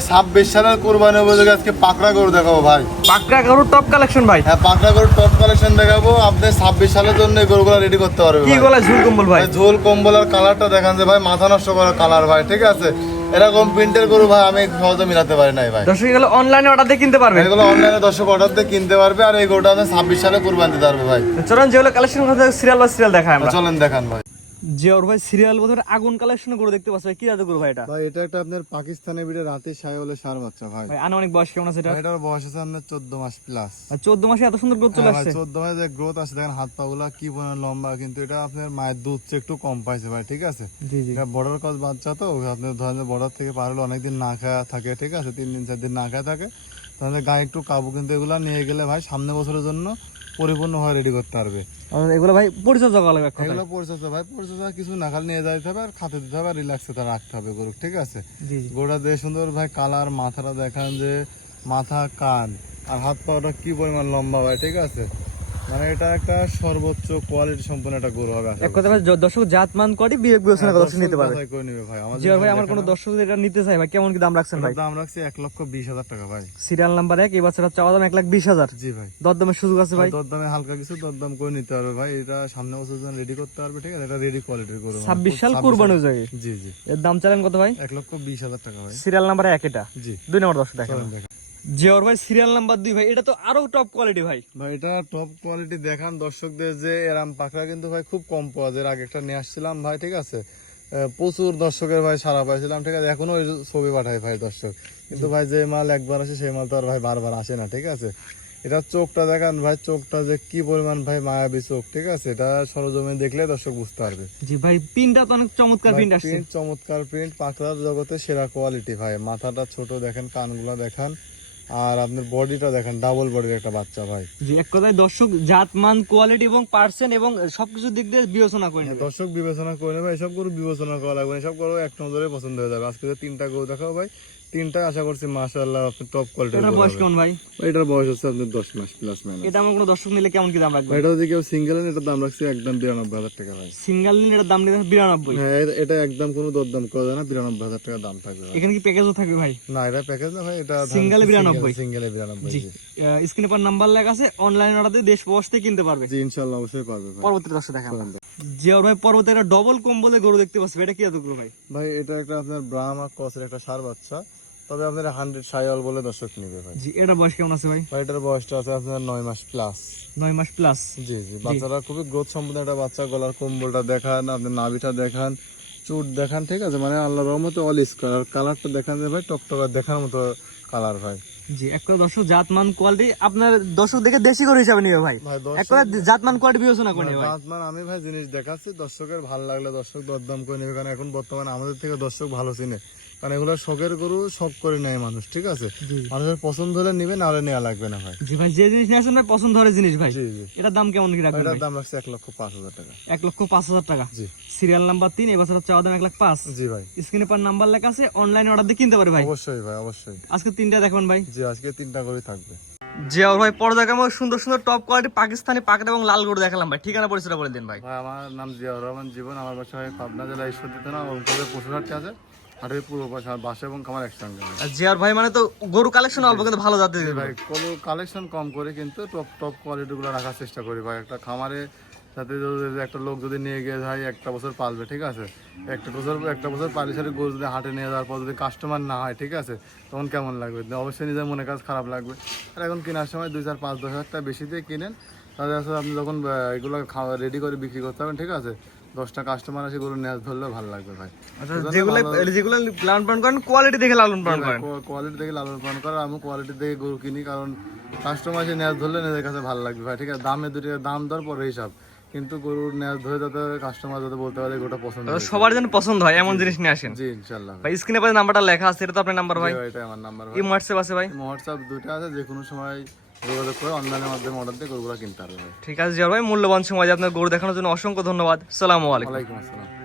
ছাব্বিশ সালের কোরবানি উপযোগে আজকে পাকড়া গরু দেখাবো ভাই। পাকড়া গরুর টপ কালেকশন ভাই। হ্যাঁ পাকড়া গরুর টপ কালেকশন দেখাবো। আপনি ছাব্বিশ সালের জন্য গরুগুলো রেডি করতে পারবে কি ঝুল কম্বল ভাই? ঝোল কম্বল আর কালারটা দেখান যে ভাই মাথা নষ্ট করা কালার ভাই ঠিক আছে? এরকম প্রিন্টের গরু ভাই আমি সহজে মিলাতে পারি নাই ভাই। দর্শক গেলে অনলাইনে অর্ডার দিয়ে কিনতে পারবে এগুলো অনলাইনে দর্শক অর্ডার দিয়ে কিনতে পারবে আর এই গরুটা আপনি ছাব্বিশ সালে কোরবানি দিতে পারবে ভাই। চলুন যেগুলো কালেকশন সিরিয়াল বা সিরিয়াল দেখায় আমরা। চলেন দেখান ভাই। জিওর ভাই সিরিয়াল আগুন কালেকশন করে দেখতে পাচ্ছি। কি জাদু ভাই এটা? ভাই এটা একটা আপনার পাকিস্তানি বিটে রাতে হলে সার বাচ্চা ভাই। ভাই আনুমানিক বয়স কেমন আছে এটা এটার বয়স আছে আপনার চোদ্দ মাস প্লাস চোদ্দ মাসে এত সুন্দর গ্রোথ চলে হ্যাঁ ভাই, আসছে? চোদ্দ মাসে যে গ্রোথ আছে দেখেন হাত পা গুলা কি লম্বা কিন্তু এটা আপনার মায়ের দুধ চেয়ে একটু কম পাইছে ভাই ঠিক আছে? এটা বর্ডার কস বাচ্চা তো আপনার ধরেন বর্ডার থেকে পার হলে অনেকদিন না খাওয়া থাকে ঠিক আছে? তিন দিন চার দিন না খাওয়া থাকে। তাহলে গায়ে একটু কাবু কিন্তু এগুলা নিয়ে গেলে ভাই সামনে বছরের জন্য পরিপূর্ণ হয়ে রেডি করতে পারবে। এগুলো ভাই পরিচর্যা করা লাগবে এগুলো পরিচর্যা ভাই পরিচর্যা কিছু না খালি নিয়ে যাইতে হবে আর খাতে দিতে হবে আর রিল্যাক্সে তা রাখতে হবে গরু ঠিক আছে? গোটা দিয়ে সুন্দর ভাই কালার মাথাটা দেখান যে মাথা কান আর হাত পাটা কি পরিমাণ লম্বা ভাই ঠিক আছে? মানে এটা একটা সর্বোচ্চ কোয়ালিটি সম্পন্ন একটা গরু হবে এক কথা ভাই দর্শক জাত মান করে বিবেক বিবেচনা করে নিতে বাছাই করে নিবে ভাই আমাদের জিওর ভাই আমার কোনো দর্শক এটা নিতে চাই ভাই কেমন কি দাম রাখছেন ভাই? দাম রাখছি এক লক্ষ বিশ হাজার টাকা ভাই। সিরিয়াল নাম্বার এক এই বছর চাওয়া দাম এক লাখ বিশ হাজার। জি ভাই। দরদামের সুযোগ আছে ভাই দরদামে হালকা কিছু দরদাম করে নিতে পারবে ভাই এটা সামনে বছর জন্য রেডি করতে পারবে ঠিক আছে? এটা রেডি কোয়ালিটির গরু মানে ছাব্বিশ খুব সাল 26 কুরবানি সাল- যায় জি জি। এর দাম চালেন কত ভাই? এক লক্ষ বিশ হাজার টাকা ভাই। সিরিয়াল নাম্বার এক এটা। জি। দুই নম্বর দর্শক দেখেন। জিওর ভাই সিরিয়াল নাম্বার দুই ভাই এটা তো আরও টপ কোয়ালিটি ভাই। ভাই এটা টপ কোয়ালিটি দেখান দর্শকদের যে এরাম পাখরা কিন্তু ভাই খুব কম পাওয়া যায়। এর আগে একটা নিয়ে আসছিলাম ভাই ঠিক আছে? প্রচুর দর্শকের ভাই সারা পাইছিলাম ঠিক আছে? এখনও ওই ছবি পাঠায় ভাই দর্শক। কিন্তু ভাই যে মাল একবার আসে সেই মাল তো আর ভাই বারবার আসে না ঠিক আছে? এটা চোখটা দেখান ভাই চোখটা যে কি পরিমাণ ভাই মায়াবী চোখ ঠিক আছে? এটা সরজমে দেখলে দর্শক বুঝতে পারবে। জি ভাই পিনটা তো অনেক চমৎকার পিন আসছে। প্রিন্ট চমৎকার প্রিন্ট পাখরার জগতে সেরা কোয়ালিটি ভাই। মাথাটা ছোট দেখেন কানগুলো দেখান। আর আপনার বডিটা দেখেন ডাবল বডির একটা বাচ্চা ভাই। জি এক কথায় দর্শক জাত মান কোয়ালিটি এবং পার্সেন্ট এবং সবকিছু দিক দিয়ে বিবেচনা করে নেবে দর্শক বিবেচনা করে নেবে এসব গরু বিবেচনা করা লাগবে। এসব গরু এক নজরে পছন্দ হয়ে যাবে। আজকে তিনটা গরু দেখাও ভাই তিনটা আশা করছি মাশাআল্লাহ আপনি টপ কোয়ালিটির এটার বয়স কেমন ভাই? এটার বয়স হচ্ছে আপনার দশ মাস প্লাস মাইনাস এটা আমার কোনো দর্শক নিলে কেমন কি দাম রাখবে এটা যদি কেউ সিঙ্গেল নেন এটার দাম রাখছি একদম বিরানব্বই হাজার টাকা ভাই। সিঙ্গেল নিন এটার দাম নিতে বিরানব্বই। হ্যাঁ এটা- এটা একদম কোনো দরদাম করা যায় না বিরানব্বই হাজার টাকা দাম থাকবে এখানে কি প্যাকেজও থাকবে ভাই? না এটা প্যাকেজ না ভাই এটা এ 92 সিঙ্গেলে জি। স্ক্রিনে পর নাম্বার লেখা আছে অনলাইন অর্ডার দিয়ে দেশ প্রবাস কিনতে পারবে। জি ইনশাল্লাহ অবশ্যই পারবে পরবর্তী দর্শক দেখা জিয়ার ভাই পর্বতে একটা ডবল কম্বলে গরু দেখতে পাচ্ছি এটা কি এত ভাই? ভাই এটা একটা আপনার ব্রাহ্মা ক্রসের একটা সার বাচ্চা। তবে আপনার হান্ড্রেড সাইওয়াল বলে দর্শক নিবে ভাই। জি এটা বয়স কেমন আছে ভাই? ভাই এটার বয়সটা আছে আপনার নয় মাস প্লাস নয় মাস প্লাস জি জি বাচ্চারা খুবই গ্রোথ একটা বাচ্চা। গলার কম্বলটা দেখান আপনার নাভিটা দেখান চুট দেখান ঠিক আছে? মানে আল্লাহ রহমতে অল কালার কালারটা দেখান যে ভাই টকটকা দেখার মতো কালার ভাই। জি এক কথা দর্শক জাতমান কোয়ালিটি আপনার দর্শক দেখে দেশি গরু হিসাবে নিবে ভাই। এক কথা জাতমান কোয়ালিটি বিবেচনা করে ভাই। দাঁতমান আমি ভাই জিনিস দেখাচ্ছি দর্শকের ভালো লাগলে দর্শক দরদাম করে নেবে কারণ এখন বর্তমানে আমাদের থেকে দর্শক ভালো চিনে। কারণ এগুলো শখের গরু শখ করে নেয় মানুষ ঠিক আছে? মানুষের পছন্দ হলে নিবে না হলে নেওয়া লাগবে না ভাই। জি ভাই যে জিনিস নিয়ে আসেন ভাই পছন্দ হওয়ার জিনিস ভাই। এটার দাম কেমন কি রাখবেন এটার দাম রাখছে এক লক্ষ পাঁচ হাজার টাকা। এক লক্ষ পাঁচ হাজার টাকা। জি। সিরিয়াল নাম্বার তিন এবছর চাওয়া দাম এক লাখ পাঁচ। জি ভাই। স্ক্রিনে পর নাম্বার লেখা আছে অনলাইন অর্ডার দিয়ে কিনতে পারে ভাই। অবশ্যই ভাই অবশ্যই। আজকে তিনটা দেখবেন ভাই। জি। আজকে তিনটা করে থাকবে। জিয়াউর ভাই পর্দা কেমন? সুন্দর সুন্দর টপ কোয়ালিটি পাকিস্তানি পাকেট এবং লাল গরু দেখালাম ভাই। ঠিকানা পরিচয় বলে দিন ভাই। ভাই আমার নাম জিয়াউর রহমান জীবন। আমার বাসা হয় পাবনা জেলা ঈশ্বরদী থানা অঙ্কলের পশুহাটটি আছে। হাটের পূর্ব পাশে আমার বাসা এবং খামার একসঙ্গে। আর জিয়াউর ভাই মানে তো গরু কালেকশন অল্প কিন্তু ভালো জাতের ভাই কোনো কালেকশন কম করে কিন্তু টপ টপ কোয়ালিটিগুলো রাখার চেষ্টা করি ভাই। একটা খামারে যদি একটা লোক যদি নিয়ে গিয়ে যায় একটা বছর পালবে ঠিক আছে? একটা বছর একটা বছর পালি সাথে গরু যদি হাটে নিয়ে যাওয়ার পর যদি কাস্টমার না হয় ঠিক আছে? তখন কেমন লাগবে? অবশ্যই নিজের মনে কাজ খারাপ লাগবে। আর এখন কেনার সময় দুই চার পাঁচ দশ হাজার টাকা বেশি দিয়ে কিনেন। তাহলে আসলে আপনি যখন এগুলো খাওয়া রেডি করে বিক্রি করতে পারবেন ঠিক আছে? দশটা কাস্টমার আসে গরু নেওয়া ধরলে ভালো লাগবে ভাই। আচ্ছা যেগুলো যেগুলো লালন পালন করেন কোয়ালিটি দেখে লালন পালন করেন। কোয়ালিটি দেখে লালন পালন করা আমি কোয়ালিটি দেখে গরু কিনি কারণ কাস্টমার এসে ন্যাজ ধরলে নিজের কাছে ভালো লাগবে ভাই ঠিক আছে? দামে দুটি দাম দর পরে হিসাব। কিন্তু গরুর ন্যাস ধরে যাতে কাস্টমার যাতে বলতে পারে গোটা পছন্দ সবার জন্য পছন্দ হয় এমন জিনিস নিয়ে আসেন। জি ইনশাআল্লাহ। ভাই স্ক্রিনে পাশে নাম্বারটা লেখা আছে এটা তো আপনার নাম্বার ভাই। এটা আমার নাম্বার ভাই। এই হোয়াটসঅ্যাপ আছে ভাই। হোয়াটসঅ্যাপ দুটো আছে যে কোনো সময় যোগাযোগ করে অনলাইনের মাধ্যমে অর্ডার দিয়ে গরুগুলো কিনতে পারবে ঠিক আছে জয় ভাই মূল্যবান সময় আপনার গরু দেখানোর জন্য অসংখ্য ধন্যবাদ। সালামু আলাইকুম। ওয়ালাইকুম আসসালাম।